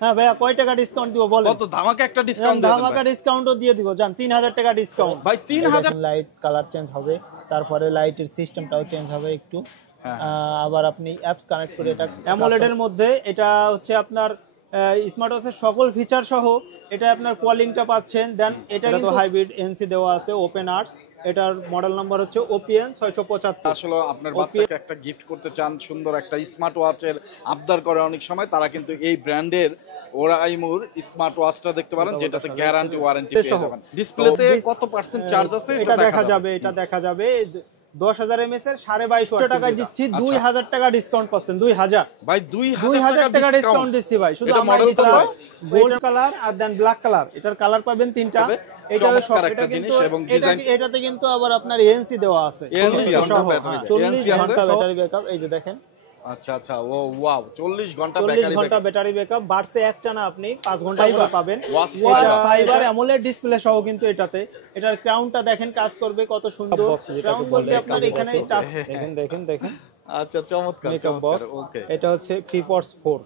হ্যাঁ ভাইয়া, কয় টাকা ডিসকাউন্ট দিব বলেন? কত ধামাকা একটা ডিসকাউন্ট দেন? ধামাকা ডিসকাউন্টও দিয়ে দিব, জান 3000 টাকা ডিসকাউন্ট ভাই 3000। লাইট কালার চেঞ্জ হবে, তারপরে লাইটের সিস্টেমটাও চেঞ্জ হবে একটু। আবার আপনি অ্যাপস কানেক্ট করে এটা অ্যামোলেডের মধ্যে, এটা হচ্ছে আপনার স্মার্ট ওয়াচের সকল ফিচার সহ এটা আপনার কলিংটা পাচ্ছেন। দেন এটা কিন্তু হাইব্রিড এনসি দেওয়া আছে, ওপেন আর্টস। এটার মডেল নাম্বার হচ্ছে OPN 675। আসলে আপনার বাচ্চাকে একটা গিফট করতে চান, সুন্দর একটা স্মার্ট ওয়াচের আবদার করে অনেক সময়, তারা কিন্তু এই ব্র্যান্ডের ওরাইমুর স্মার্ট ওয়াচটা দেখতে পারেন, যেটাতে গ্যারান্টি ওয়ারেন্টি পেয়ে যাবেন। ডিসপ্লেতে কত পার্সেন্ট চার্জ আছে এটা দেখা যাবে, এটা দেখা যাবে। 10,000 mAh এর 2250 টাকায় দিচ্ছি, 2000 টাকা ডিসকাউন্ট পাচ্ছেন। 2000 ভাই, 2000 টাকা ডিসকাউন্ট দিচ্ছি ভাই। শুধু মডেল কত? গোল্ড কালার আর দেন ব্ল্যাক কালার। এটার কালার পাবেন তিনটা। এটা সব একটা জিনিস এবং ডিজাইন। এটাতে কিন্তু আবার আপনার এনসি দেওয়া আছে, 40 ঘন্টা ব্যাটারি ব্যাকআপ। এই যে দেখেন। আচ্ছা আচ্ছা, ও ওয়াও, 40 ঘন্টা ব্যাটারি ব্যাকআপ। বাড়ছে একটা না, আপনি 5 ঘন্টা করে পাবেন। ওয়াচ ফাইবার অ্যামোলেড ডিসপ্লে সহ কিন্তু এটাতে। এটার ক্রাউনটা দেখেন, কাজ করবে কত সুন্দর। ক্রাউন বলতে আপনার এখানে টাচ দেখেন। আচ্ছা, চমৎকার চমৎকার। ওকে, এটা হচ্ছে ফিফর্স 4।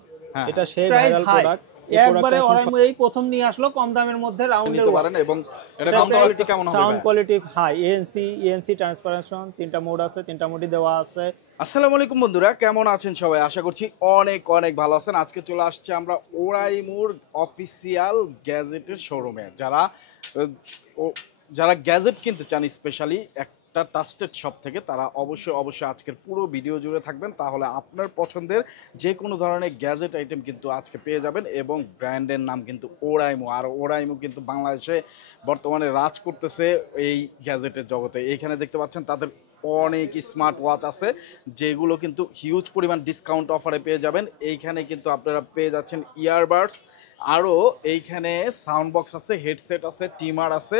এটা সেই ভাইরাল প্রোডাক্ট। একবারে ওরাইমু এই প্রথম নিয়ে আসলো কম দামের মধ্যে রাউন্ডের পারেন। এবং এটা সাউন্ড কোয়ালিটি কেমন হবে? সাউন্ড কোয়ালিটি হাই, এএনসি ট্রান্সপারেশন, তিনটা মোড আছে, তিনটা মোডই দেওয়া আছে। আসসালামু আলাইকুম বন্ধুরা, কেমন আছেন সবাই? আশা করছি অনেক অনেক ভালো আছেন। আজকে চলে আসছে আমরা ওরাইমুর অফিসিয়াল গ্যাজেটের শোরুমে। যারা গ্যাজেট কিনতে চান, স্পেশালি একটা ট্রাস্টেড শপ থেকে, তারা অবশ্যই আজকের পুরো ভিডিও জুড়ে থাকবেন। তাহলে আপনার পছন্দের যে কোনো ধরনের গ্যাজেট আইটেম কিন্তু আজকে পেয়ে যাবেন। এবং ব্র্যান্ডের নাম কিন্তু ওরাইমু। আর ওরাইমু কিন্তু বাংলাদেশে বর্তমানে রাজ করতেছে এই গ্যাজেটের জগতে। এইখানে দেখতে পাচ্ছেন তাদের অনেক স্মার্ট ওয়াচ আছে, যেগুলো কিন্তু হিউজ পরিমাণ ডিসকাউন্ট অফারে পেয়ে যাবেন। এইখানে কিন্তু আপনারা পেয়ে যাচ্ছেন ইয়ারবাডস, আরও এইখানে সাউন্ড বক্স আছে, হেডসেট আছে, টিমার আছে,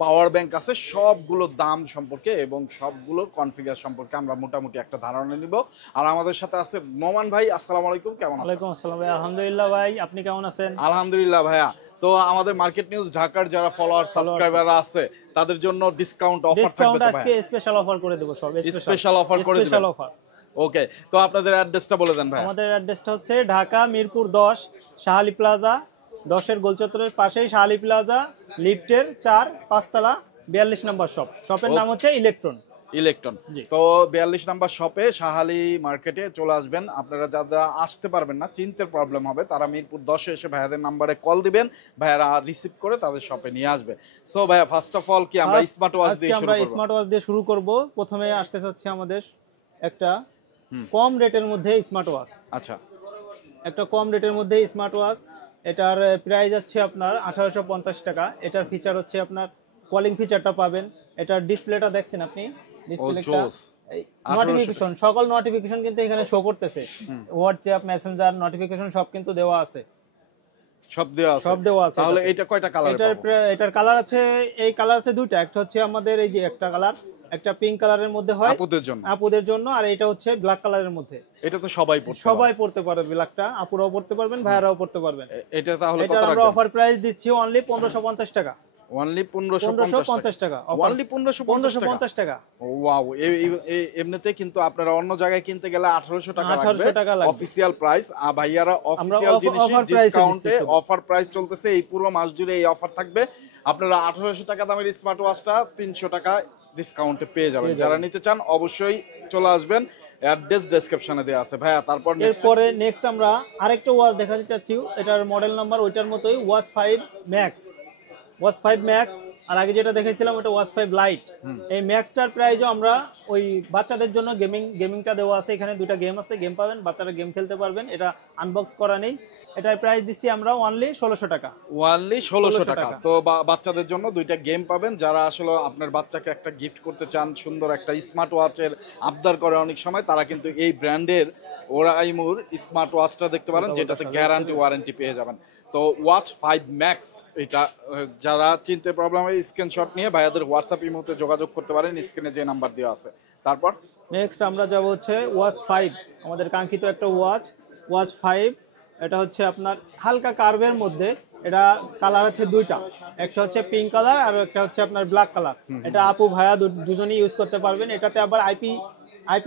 পাওয়ার ব্যাংক আছে। সবগুলো দাম সম্পর্কে এবং সবগুলোর কনফিগার সম্পর্কে আমরা মোটামুটি একটা ধারণা নিব। আর আমাদের সাথে আছে নোমান ভাই। আসসালামু আলাইকুম, কেমন আছেন? ওয়ালাইকুম আসসালাম ভাই, আলহামদুলিল্লাহ ভাই, আপনি কেমন আছেন? আলহামদুলিল্লাহ ভাইয়া। তো আমাদের মার্কেট নিউজ ঢাকার যারা ফলোয়ার সাবস্ক্রাইবাররা আছে, তাদের জন্য ডিসকাউন্ট অফার থাকবে তো? আজকে স্পেশাল অফার করে দেব, সব স্পেশাল অফার করে দেব। Special offer. ওকে, তো আপনাদের অ্যাড্রেসটা বলে দেন ভাই। আমাদের অ্যাড্রেসটা হচ্ছে ঢাকা মিরপুর 10, শাহালি প্লাজা। 10-এর গোলচত্বরের পাশেই শাহালি প্লাজা, লিফটের 4, 5 তলা, 42 নম্বর শপ। শপের নাম হচ্ছে ইলেকট্রন। তো 42 নাম্বার শপে শাহালি মার্কেটে চলে আসবেন। আপনারা যারা আসতে পারবেন না, চিনতে প্রবলেম হবে, তারা মিরপুর 10-এ এসে ভাইয়াদের নাম্বারে কল দিবেন, ভাইয়ারা রিসিভ করে তাদের শপে নিয়ে আসবে। সো ভাইয়া, ফার্স্ট অফ অল কি আমরা স্মার্ট ওয়াচ দিয়ে শুরু করব। প্রথমে আসতে চাচ্ছি আমাদের একটা কম রেটের মধ্যে স্মার্ট ওয়াচ। আচ্ছা, একটা কম রেটের মধ্যে স্মার্ট ওয়াচ। এটার প্রাইস হচ্ছে আপনার 1850 টাকা। এটার ফিচার হচ্ছে আপনার কলিং ফিচারটা পাবেন। এটার ডিসপ্লেটা দেখছেন আপনি, ডিসপ্লেটা নোটিফিকেশন, সকল নোটিফিকেশন কিন্তু এখানে শো করতেছে। হোয়াটসঅ্যাপ, মেসেঞ্জার নোটিফিকেশন সব কিন্তু দেওয়া আছে, সব দেওয়া আছে। তাহলে এটা কয়টা কালার? এটার কালার আছে, এই কালার আছে দুইটা। একটা হচ্ছে আমাদের এই যে একটা কালার, একটা পিঙ্ক কালারের মধ্যে হয় আপুদের জন্য, আর এটা হচ্ছে ব্ল্যাক কালারের মধ্যে। এটা তো সবাই পড়তে পারবে, ব্ল্যাকটা আপুরাও পড়তে পারবেন, ভাইয়ারাও পড়তে পারবেন। এটা তাহলে কত টাকা? আমরা অফার প্রাইস দিচ্ছি অনলি 1550 টাকা। অনলি 1550 টাকা। অনলি 1550 টাকা। ওয়াও, এমনিতে কিন্তু আপনারা অন্য জায়গায় কিনতে গেলে 1800 টাকা লাগবে অফিশিয়াল প্রাইস। আর ভাইয়ারা অফিশিয়াল জিনিসের ডিসকাউন্টে অফার প্রাইস চলতেছে এই পুরো মাস জুড়ে। এই অফার থাকবে, আপনারা 1800 টাকা দামের স্মার্ট ওয়াচটা 300 টাকা ডিসকাউন্টে পেয়ে যাবেন। যারা নিতে চান অবশ্যই চলে আসবেন, অ্যাড্রেস ডেসক্রিপশনে দেওয়া আছে। ভাইয়া, তারপর নেক্সট আমরা আরেকটা ওয়াচ দেখাতে চাচ্ছি। এটার মডেল নাম্বার ওইটার মতোই, ওয়াচ 5 ম্যাক্স। ওয়াচ 5 ম্যাক্স, আর আগে যেটা দেখাইছিলাম ওটা ওয়াচ 5 লাইট। এই ম্যাক্সটার প্রাইসও আমরা ওই বাচ্চাদের জন্য গেমিংটা দেওয়া আছে। এখানে দুইটা গেম আছে, গেম পাবেন, বাচ্চারা গেম খেলতে পারবেন। এটা আনবক্স করা নেই। এটার প্রাইস দিচ্ছি আমরা অনলি 1600 টাকা। অনলি 1600 টাকা। তো বাচ্চাদের জন্য দুইটা গেম পাবেন। যারা আসলে আপনার বাচ্চাকে একটা গিফট করতে চান, সুন্দর একটা স্মার্ট ওয়াচের আবদার করে অনেক সময়, তারা কিন্তু এই ব্র্যান্ডের ওরাইমুর স্মার্ট ওয়াচটা দেখতে পারেন, যেটাতে গ্যারান্টি ওয়ারেন্টি পেয়ে যাবেন। তো ওয়াচ 5 ম্যাক্স, এটা যারা চিনতে প্রবলেম হয় স্ক্রিনশট নিয়ে ভাইয়াদের হোয়াটসঅ্যাপ ইমোতে যোগাযোগ করতে পারেন, স্ক্রিনে যে নাম্বার দেওয়া আছে। তারপর নেক্সট আমরা যাব হচ্ছে ওয়াচ 5, আমাদের কাঙ্ক্ষিত একটা ওয়াচ 5। এটা হচ্ছে আপনার হালকা কার্ভের মধ্যে। এটা কালার আছে দুইটা, একটা হচ্ছে পিঙ্ক কালার আর একটা হচ্ছে আপনার ব্ল্যাক কালার। এটা আপু ভাইয়া দুজনেই ইউজ করতে পারবেন। এটাতে আবার আইপি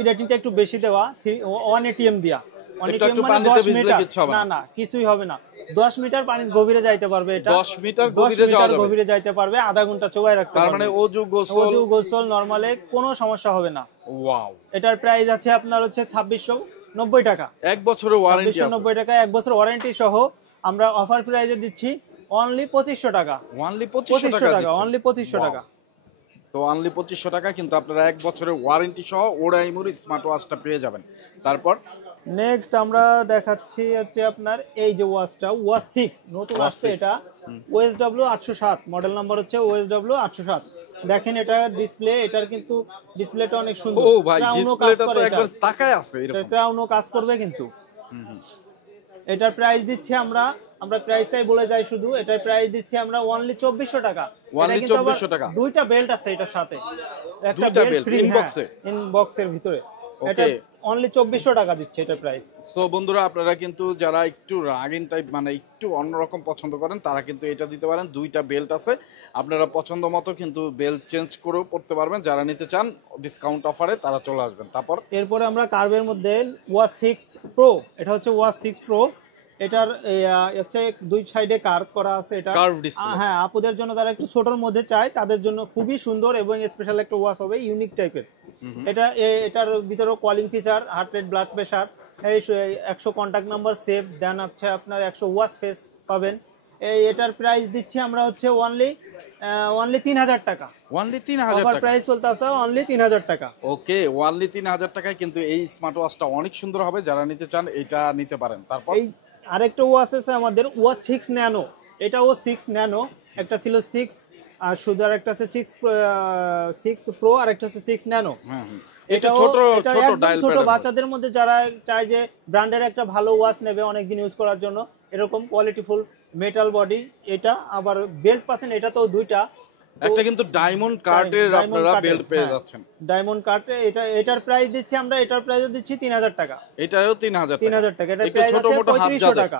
রেটিংটা একটু বেশি দেওয়া, 1 ATM দিয়া। অনিটিএম মানে 10 মিটার, না না কিছুই হবে না, 10 মিটার পানির গভীরে যাইতে পারবে, এটা 10 মিটার গভীরে যাওয়া যাবে, গভীরে যাইতে পারবে, আধা ঘন্টা চোবাই রাখতে পারবে, তার মানে অজু গোসল নরমালে কোনো সমস্যা হবে না। ওয়াও, এটার প্রাইস আছে আপনার হচ্ছে 2690 টাকা, 1 বছরের ওয়ারেন্টি আছে, 2690 টাকা 1 বছর ওয়ারেন্টি সহ আমরা অফার প্রাইসে দিচ্ছি অনলি 2500 টাকা, অনলি 2500 টাকা, অনলি 2500 টাকা। তো অনলি 2500 টাকা কিন্তু আপনারা 1 বছরের ওয়ারেন্টি সহ ওরাইমুর স্মার্ট ওয়াচটা পেয়ে যাবেন। তারপর নেক্সট আমরা দেখাচ্ছি হচ্ছে আপনার এই যে ওয়াচটা, ওয়াচ 6 নতুন আসছে, এটা OSW 807, মডেল নাম্বার হচ্ছে OSW 807। দেখেন এটা ডিসপ্লে, এটার কিন্তু ডিসপ্লেটা অনেক সুন্দর, ও ভাই ডিসপ্লেটা তো একবার তাকায় আছে এরকম, ক্রাউনও কাজ করবে কিন্তু। এটার প্রাইস দিচ্ছি আমরা প্রাইসটাই বলে যাই শুধু, এটার প্রাইস দিচ্ছি আমরা অনলি 2400 টাকা। অনলি 2400 টাকা, দুইটা বেল্ট আছে এটার সাথে, একটা দুইটা বেল্ট ফ্রি ইনবক্সের ভিতরে, এটা অনলি 2400 টাকা দিচ্ছে এটা প্রাইস। সো বন্ধুরা আপনারা কিন্তু যারা একটু রাগিন টাইপ মানে একটু অন্যরকম পছন্দ করেন তারা কিন্তু এটা দিতে পারেন, দুইটা বেল্ট আছে, আপনারা পছন্দ মতো কিন্তু বেল্ট চেঞ্জ করেও পড়তে পারবেন, যারা নিতে চান ডিসকাউন্ট অফারে তারা চলে আসবেন। তারপর এরপরে আমরা কার্ভের মধ্যে ওয়াচ 6 প্রো, এটা হচ্ছে ওয়াচ 6 প্রো, এটার হচ্ছে দুই সাইডে কার্ভ করা আছে, এটা কার্ভ ডিসপ্লে, হ্যাঁ আপুদের জন্য যারা একটু ছোটর মধ্যে চায় তাদের জন্য খুবই সুন্দর এবং স্পেশাল একটা ওয়াচ হবে, ইউনিক টাইপের। এটার ভিতরে calling feature, heart rate, blood pressure, এই 100 কন্টাক্ট নাম্বার সেভ, দেন হচ্ছে আপনার 100 ওয়াচ ফেস পাবেন। এটার প্রাইস দিচ্ছি আমরা হচ্ছে অনলি 3000 টাকা, অনলি 3000 টাকা টাকা প্রাইস চলতে আছে, অনলি 3000 টাকা। ওকে, অনলি 3000 টাকায় কিন্তু এই স্মার্ট ওয়াচটা অনেক সুন্দর হবে, যারা নিতে চান এটা নিতে পারেন। তারপর এই আরেকটা ওয়াচ আছে আমাদের ওয়াচ 6 ন্যানো, এটাও 6 ন্যানো, একটা ছিল 6 আর শুধু আরেকটা আছে 6 প্রো আর একটা আছে 6 ন্যানো। এটা ছোট বাচ্চাদের মধ্যে যারা চায় যে ব্র্যান্ডের একটা ভালো ওয়াচ নেবে অনেকদিন ইউজ করার জন্য, এরকম কোয়ালিটিফুল মেটাল বডি, এটা আবার বেল্ট পাচ্ছেন, এটা তো দুইটা, একটা কিন্তু ডায়মন্ড কার্টের আপনারা বেল্ট পেয়ে যাচ্ছেন, ডায়মন্ড কার্টে। এটার প্রাইস দিচ্ছি আমরা, এটার প্রাইস দিচ্ছি 3000 টাকা, এটাও 3000 টাকা, এটার প্রাইস আছে 3500 টাকা।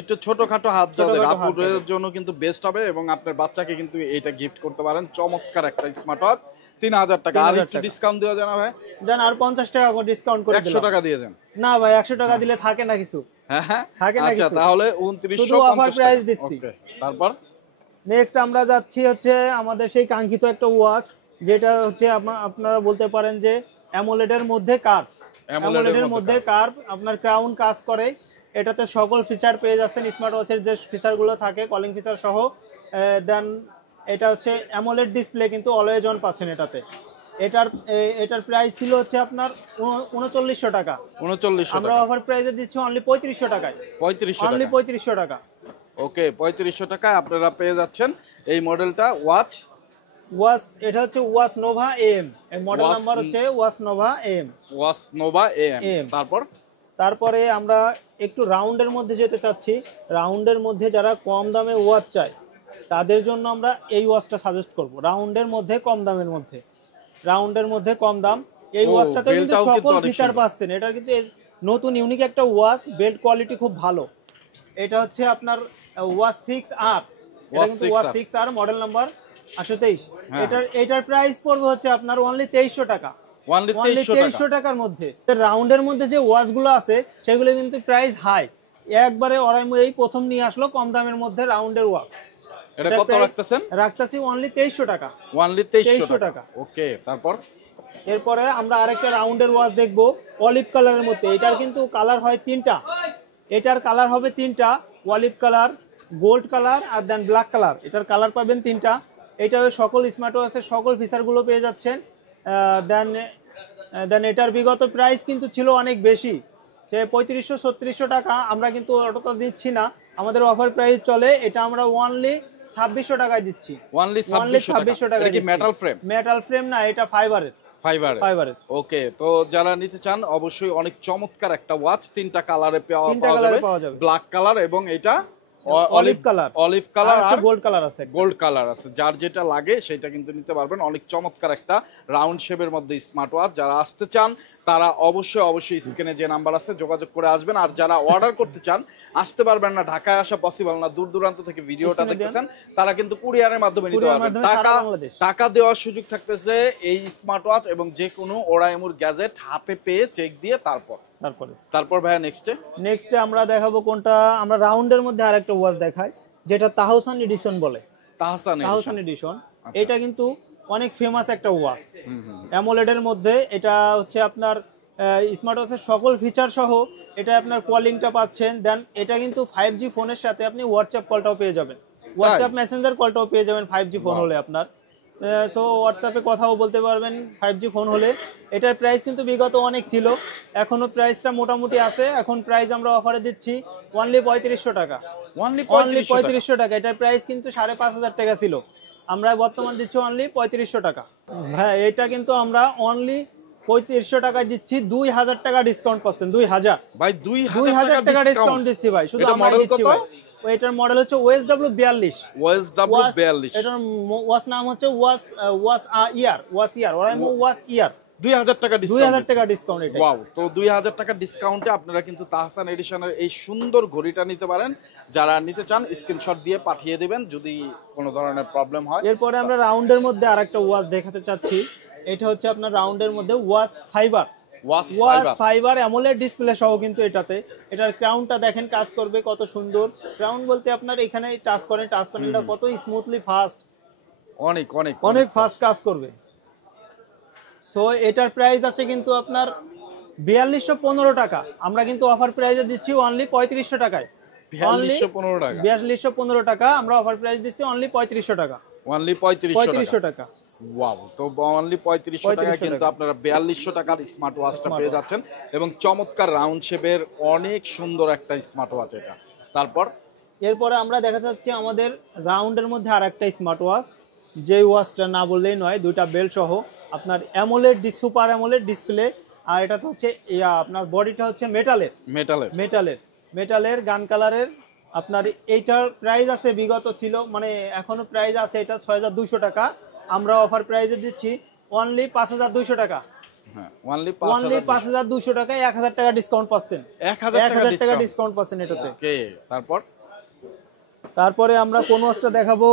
একটু ছোটখাটো হাত যাদের আপুদের জন্য কিন্তু বেস্ট হবে, এবং আপনার বাচ্চাকে কিন্তু এটা গিফট করতে পারেন, চমৎকার একটা স্মার্ট ওয়াচ 3000 টাকা। আর একটু ডিসকাউন্ট দেওয়া যায় না ভাই? জান আর 50 টাকা করে ডিসকাউন্ট করে দিলাম, 100 টাকা দিয়ে দেন। না ভাই 100 টাকা দিলে থাকে না কিছু, হ্যাঁ থাকে না কিছু, আচ্ছা তাহলে 2950 শুধু অফার প্রাইস দিচ্ছি। তারপর নেক্সট আমরা যাচ্ছি হচ্ছে আমাদের সেই কাঙ্ক্ষিত একটা ওয়াচ, যেটা হচ্ছে আপনারা বলতে পারেন যে অ্যামোলেডের মধ্যে কার্ভ, আপনার ক্রাউন কাজ করে, এটাতে সকল ফিচার পেয়ে যাচ্ছেন স্মার্ট ওয়াচের যে ফিচারগুলো থাকে, কলিং ফিচার সহ। দেন এটা হচ্ছে অ্যামোলেড ডিসপ্লে কিন্তু অলওয়েজ অন পাচ্ছেন এটাতে। এটার প্রাইস ছিল হচ্ছে আপনার 3900 টাকা, 3900 আমরা অফার প্রাইসে দিচ্ছি অনলি 3500 টাকায়, 3500 টাকা। ওকে 3500 টাকায় আপনারা পেয়ে যাচ্ছেন এই মডেলটা ওয়াচ। এটা হচ্ছে ওয়াচ নোভা এম, এর মডেল নাম্বার হচ্ছে ওয়াচ নোভা এম, তারপরে আমরা একটু রাউন্ডের মধ্যে যেতে চাচ্ছি, রাউন্ডের মধ্যে যারা কম দামে ওয়াচ চায় তাদের জন্য আমরা এই ওয়াচটা সাজেস্ট করব, রাউন্ডের মধ্যে কম দামের মধ্যে, কম দাম। এই ওয়াচটাতে কিন্তু সকল ফিচার পাচ্ছেন, এটা কিন্তু নতুন ইউনিক একটা ওয়াচ, বেল্ট কোয়ালিটি খুব ভালো। এটা হচ্ছে আপনার ওয়াচ 6R, এটা কিন্তু ওয়াচ 6R, মডেল নাম্বার 823। এটার প্রাইস পড়বে হচ্ছে আপনার অনলি 2300 টাকা, অনলি 2300 টাকার মধ্যে। রাউন্ডের মধ্যে যে ওয়াচগুলো আছে সেগুলো কিন্তু প্রাইস হাই, একবারে ওরাইমো এই প্রথম নিয়ে আসলো কম দামের মধ্যে রাউন্ডের ওয়াচ। এটা কত রাখতেছেন? রাখতেছি অনলি 2300 টাকা, অনলি 2300 টাকা। ওকে, এরপরে আমরা আরেকটা রাউন্ডের ওয়াচ দেখবো অলিভ কালারের মধ্যে, এটার কিন্তু কালার হয় 3টা, এটার কালার হবে 3টা, অলিভ কালার, গোল্ড কালার আর দেন ব্ল্যাক কালার, এটার কালার পাবেন 3টা। এটা সকল স্মার্ট ওয়াচের সকল ফিচারগুলো পেয়ে যাচ্ছেন। দেন এটার বিগত প্রাইস কিন্তু ছিল অনেক বেশি, সে 3500-3600 টাকা, আমরা কিন্তু ওটা দিচ্ছি না, আমাদের অফার প্রাইস চলে, এটা আমরা অনলি 2600 টাকায় দিচ্ছি, অনলি 2600 টাকা। কি মেটাল ফ্রেম? মেটাল ফ্রেম না, এটা ফাইবারের। ওকে, তো যারা নিতে চান অবশ্যই অনেক চমৎকার একটা ওয়াচ, 3টা কালারে পাওয়া যাবে, ব্ল্যাক কালার এবং এটা অলিভ কালার আর গোল্ড কালার আছে, যার যেটা লাগে সেটা কিন্তু নিতে পারবেন। অনেক চমৎকার একটা রাউন্ড শেপের মধ্যে স্মার্ট ওয়াচ, যারা আসতে চান তারা অবশ্যই স্ক্রিনে যে নাম্বার আছে যোগাযোগ করে আসবেন। আর যারা অর্ডার করতে চান, আসতে পারবেন না, ঢাকায় আসা পসিবল না, দূর দূরান্ত থেকে ভিডিওটা দেখতেছেন, তারা কিন্তু কুরিয়ারের মাধ্যমে নিতে পারবেন। টাকা দেওয়ার সুযোগ থাকতেছে এই স্মার্ট ওয়াচ এবং যে কোনো ওরাইমুর গ্যাজেট হাতে পেয়ে চেক দিয়ে তারপর তারপর ভাইয়া নেক্সটে আমরা দেখাবো কোনটা, আমরা রাউন্ডের মধ্যে আরেকটা ওয়াচ দেখাই যেটা তাহসান এডিশন বলে। তাহসান এডিশন এটা কিন্তু অনেক ফেমাস একটা ওয়াচ, অ্যামোলেডের মধ্যে। এটা হচ্ছে আপনার স্মার্ট ওয়াচের সকল ফিচার সহ এটা আপনার কলিংটা পাচ্ছেন। দেন এটা কিন্তু 5G ফোনের সাথে আপনি হোয়াটসঅ্যাপ কলটাও পেয়ে যাবেন, হোয়াটসঅ্যাপ মেসেঞ্জার কলটাও পেয়ে যাবেন 5G ফোন হলে আপনার। সো হোয়াটসঅ্যাপে কথাও বলতে পারবেন 5G ফোন হলে। এটার প্রাইস কিন্তু বিগত অনেক ছিল, এখনো প্রাইসটা মোটামুটি আছে। এখন প্রাইস আমরা অফারে দিচ্ছি অনলি 3500 টাকা, অনলি 3500 টাকা। এটার প্রাইস কিন্তু 5500 টাকা ছিল, আমরা বর্তমান দিচ্ছি অনলি 3500 টাকা। হ্যাঁ, এটা কিন্তু আমরা অনলি 3500 টাকায় দিচ্ছি, 2000 টাকা ডিসকাউন্ট পাচ্ছেন। 2000 ভাই, 2000 টাকা ডিসকাউন্ট দিচ্ছি ভাই, শুধু আমরা দিচ্ছি ভাই। এটার মডেল হচ্ছে OSW42। এটার ওয়াচ নাম হচ্ছে ওয়াচ ইয়ার, ওয়াচ ইয়ার। 2000 টাকা 2000 টাকা ডিসকাউন্ট এটা। ওয়াও, তো 2000 টাকা ডিসকাউন্টে আপনারা কিন্তু তাহসান এডিশনের এই সুন্দর ঘড়িটা নিতে পারেন। যারা নিতে চান স্ক্রিনশট দিয়ে পাঠিয়ে দিবেন যদি কোনো ধরনের প্রবলেম হয়। এরপরে আমরা রাউন্ডের মধ্যে আরেকটা ওয়াচ দেখাতে চাচ্ছি। এটা হচ্ছে আপনার রাউন্ডের মধ্যে ওয়াচ ফাইবার অ্যামোলেড ডিসপ্লে সহ কিন্তু এটাতে। এটার ক্রাউনটা দেখেন কাজ করবে কত সুন্দর। ক্রাউন বলতে আপনার এখানে টাচ করেন, টাচ প্যানেলটা কত স্মুথলি ফাস্ট, অনেক ফাস্ট কাজ করবে। সো এটার প্রাইস আছে কিন্তু আপনার 4215 টাকা, আমরা কিন্তু অফার প্রাইসে দিচ্ছি অনলি 3500 টাকায়। 4215 টাকা আমরা অফার প্রাইস দিচ্ছি অনলি 3500 টাকা, অনলি 3500 টাকা। ওয়াও, তো অনলি 3500 টাকা কিন্তু আপনারা 4200 টাকার স্মার্ট ওয়াচটা পেয়ে যাচ্ছেন এবং চমৎকার রাউন্ড শেপের অনেক সুন্দর একটা স্মার্ট ওয়াচ এটা। তারপর এরপরে আমরা দেখা যাচ্ছে আমাদের রাউন্ডের মধ্যে আরেকটা স্মার্ট ওয়াচ, যে ওয়াচটা না বললেই নয়, দুইটা বেল্ট সহ আপনার অ্যামোলেড সুপার অ্যামোলেড ডিসপ্লে। আর এটা তো হচ্ছে আপনার বডিটা হচ্ছে মেটালের গান কালারের। আপনার এইটার প্রাইস আছে, বিগত ছিল মানে এখনো প্রাইস আছে এটা 6200 টাকা, আমরা অফার প্রাইসে দিচ্ছি অনলি 5200 টাকা। অনলি 5200 টাকায় 1000 টাকা ডিসকাউন্ট পাচ্ছেন, 1000 টাকা ডিসকাউন্ট পাচ্ছেন এটাতে। ওকে, তারপরে আমরা কোন ওয়াচটা দেখাবো,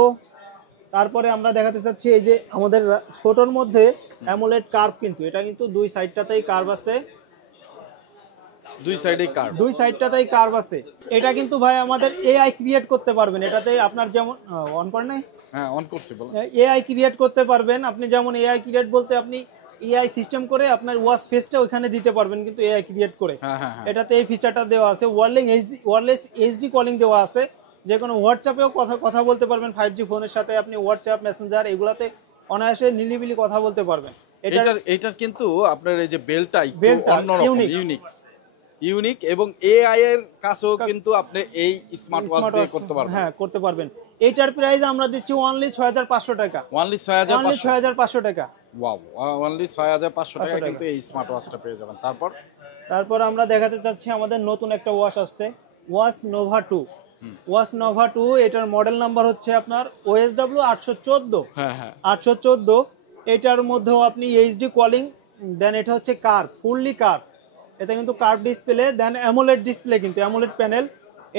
তারপরে আমরা দেখাতে চাচ্ছি এই যে আমাদের ছোটর মধ্যে অ্যামোলেড কার্ভ, কিন্তু এটা কিন্তু দুই সাইডটাতেই কার্ভ আছে, দুই সাইডটাতেই কার্ভ আছে। এটা কিন্তু ভাই আমাদের এআই ক্রিয়েট করতে পারবেন এটাতে, আপনার যেমন অন করে নাই, হ্যাঁ অন করছি, বলো। এআই ক্রিয়েট করতে পারবেন আপনি, যেমন এআই ক্রিয়েট বলতে আপনি এআই সিস্টেম করে আপনার ওয়াচ ফেসটা ওখানে দিতে পারবেন, কিন্তু এআই ক্রিয়েট করে। এটাতে এই ফিচারটা দেওয়া আছে। ওয়্যারলেস এইচডি কলিং দেওয়া আছে, যে কোনো হোয়াটসঅ্যাপেও কথা বলতে পারবেন 5G ফোনের সাথে। আপনি হোয়াটসঅ্যাপ মেসেঞ্জার এগুলাতে অনায়াসে নিলিবিলি কথা বলতে পারবেন। এটার কিন্তু আপনার এই যে বেল্টটা ইউনিক এবং এআই এর কাছেও কিন্তু আপনি এই স্মার্ট ওয়াচ দিয়ে করতে পারবেন। হ্যাঁ, করতে পারবেন। এটার প্রাইস আমরা দিচ্ছি অনলি 6500 টাকা, অনলি 6500 টাকা। ওয়াও, অনলি 6500 টাকা কিন্তু এই স্মার্ট ওয়াচটা পেয়ে যাবেন। তারপর আমরা দেখাতে চাচ্ছি আমাদের নতুন একটা ওয়াচ আসছে, ওয়াচ নোভা 2। ওয়াচ নোভা 2, এটার মডেল নাম্বার হচ্ছে আপনার OSW 814। 814। এটার মধ্যেও আপনি এইচডি কলিং, দেন এটা হচ্ছে ফুললি কার্ভ, এটা কিন্তু কার্ভ ডিসপ্লে, দেন অ্যামোলেড ডিসপ্লে, কিন্তু অ্যামোলেড প্যানেল।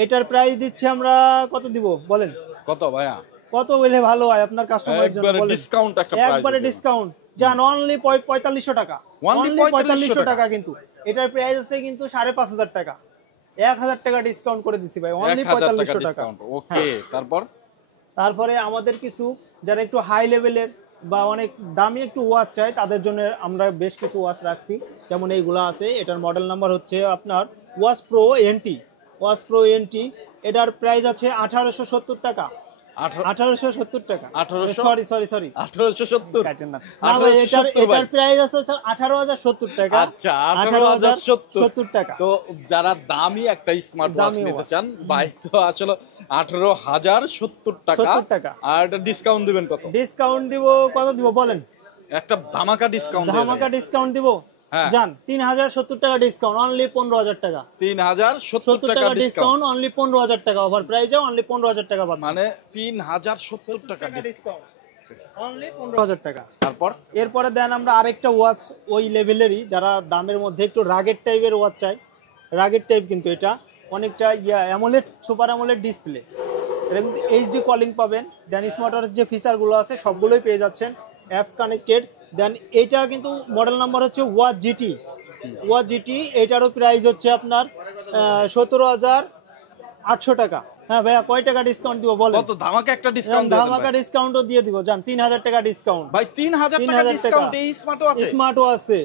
এটার প্রাইস দিচ্ছি আমরা কত দিব বলেন? কত ভাইয়া? কত বলে ভালো হয় আপনার কাস্টমারের জন্য বলেন? ডিসকাউন্ট একটা প্রাইস, একবারে ডিসকাউন্ট জান, অনলি 4500 টাকা, অনলি 4500 টাকা। কিন্তু এটার প্রাইস আছে কিন্তু 5500 টাকা, 1000 টাকা ডিসকাউন্ট করে দিছি ভাই, অনলি 4500 টাকা। ওকে, তারপরে আমাদের কিছু যারা একটু হাই লেভেলের বা অনেক দামি একটু ওয়াচ চাই, তাদের জন্য আমরা বেশ কিছু ওয়াচ রাখছি, যেমন এইগুলো আছে। এটার মডেল নাম্বার হচ্ছে আপনার ওয়াচ প্রো এনটি। এটার প্রাইস আছে 1870 টাকা, 1870 টাকা। সরি 1870 না ভাই, এটার প্রাইস আছে 18070 টাকা। আচ্ছা, 18070 টাকা। তো যারা দামি একটা স্মার্ট ওয়াচ নিতে চান ভাই, তো আসলে 18070 টাকা। আর এটা ডিসকাউন্ট দিবেন কত? ডিসকাউন্ট কত দিব বলেন? একটা ধামাকা ডিসকাউন্ট দিব জান, 3070 টাকা ডিসকাউন্ট, অনলি 15000 টাকা। 3070 টাকা ডিসকাউন্ট, অনলি 15000 টাকা অফার প্রাইসে, অনলি 15000 টাকা পাচ্ছেন, মানে 3070 টাকা ডিসকাউন্ট, অনলি 15000 টাকা। এরপরে দেন আমরা আরেকটা ওয়াচ ওই লেভেলেরই, যারা দামের মধ্যে একটু রাগেড টাইপের ওয়াচ চাই, রাগেড টাইপ, কিন্তু এটা অনেকটা অ্যামোলেড সুপার অ্যামোলেড ডিসপ্লে, এটা কিন্তু এইচডি কলিং পাবেন, দেন স্মার্ট ওয়াচের যে ফিচারগুলো আছে সবগুলোই পেয়ে যাচ্ছেন, অ্যাপস কানেক্টেড। দেন এইটা কিন্তু মডেল নাম্বার হচ্ছে ওয়াচ জিটি, ওয়াচ জিটি, এটারও প্রাইস হচ্ছে আপনার 17,800 টাকা। হ্যাঁ ভাইয়া, কয় টাকা ডিসকাউন্ট দিব বলেন? কত ধামাকা একটা ডিসকাউন্ট দেন ধামাকা ডিসকাউন্টও দিয়ে দিব, জান 3,000 টাকা ডিসকাউন্ট ভাই। 3,000 টাকা ডিসকাউন্ট এই স্মার্ট ওয়াচে? স্মার্ট ওয়াচ আছে,